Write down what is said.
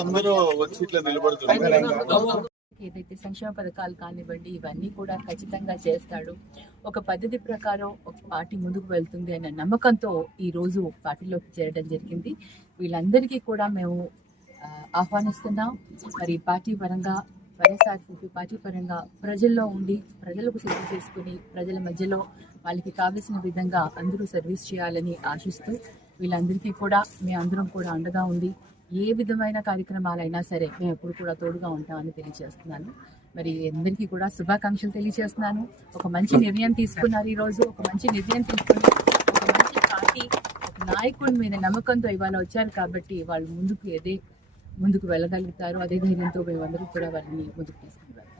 అందరూ వచ్చి ఇట్లా నిలబడుతున్నారు. ఏదైతే సంక్షేమ పథకాలు కానివ్వండి ఇవన్నీ కూడా ఖచ్చితంగా చేస్తాడు. ఒక పద్ధతి ప్రకారం ఒక పార్టీ ముందుకు వెళ్తుంది అనే నమ్మకంతో ఈ రోజు పార్టీలోకి చేరడం జరిగింది. వీళ్ళందరికీ కూడా మేము ఆహ్వానిస్తున్నాం. మరి పార్టీ పరంగా వైఎస్ఆర్సీపీ పార్టీ పరంగా ప్రజల్లో ఉండి ప్రజలకు సేవ చేసుకుని ప్రజల మధ్యలో వాళ్ళకి కావలసిన విధంగా అందరూ సర్వీస్ చేయాలని ఆశిస్తూ వీళ్ళందరికీ కూడా మేము అందరం కూడా అండగా ఉంది ఏ విధమైన కార్యక్రమాలైనా సరే మేము ఎప్పుడు కూడా తోడుగా ఉంటామని తెలియజేస్తున్నాను. మరి అందరికీ కూడా శుభాకాంక్షలు తెలియజేస్తున్నాను. ఒక మంచి నిర్ణయం తీసుకున్నారు. ఈరోజు ఒక మంచి నిర్ణయం తీసుకుని ఒక మంచి పార్టీ ఒక నాయకుడి మీద నమ్మకంతో ఇవాళ వచ్చారు కాబట్టి వాళ్ళు ముందుకు వెళ్ళగలుగుతారు. అదే ధైర్యంతో మేమందరూ కూడా వారిని ముందుకు తీసుకున్నారు.